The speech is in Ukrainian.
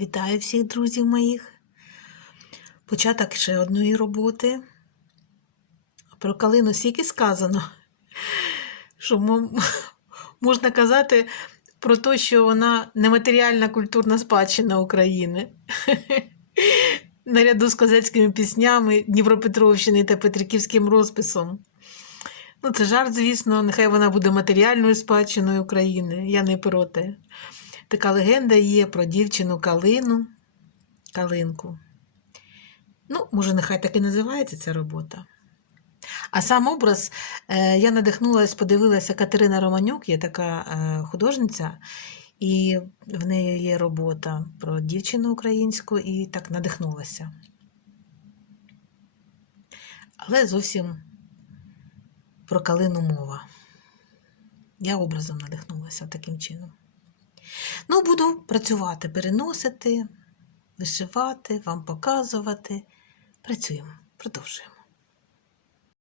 Вітаю всіх друзів моїх. Початок ще одної роботи. Про калину стільки сказано, що можна казати про те, що вона нематеріальна культурна спадщина України. Наряду з козацькими піснями Дніпропетровщини та Петриківським розписом. Ну, це жарт, звісно, нехай вона буде матеріальною спадщиною України. Я не проти. Така легенда є про дівчину Калину. Калинку. Ну, може, нехай так і називається ця робота. А сам образ е, я надихнулася, подивилася Катерина Романюк, є така е, художниця, і в неї є робота про дівчину українську, і так надихнулася. Але зовсім про калину мова. Я образом надихнулася таким чином. Ну, буду працювати, переносити, вишивати, вам показувати. Працюємо, продовжуємо.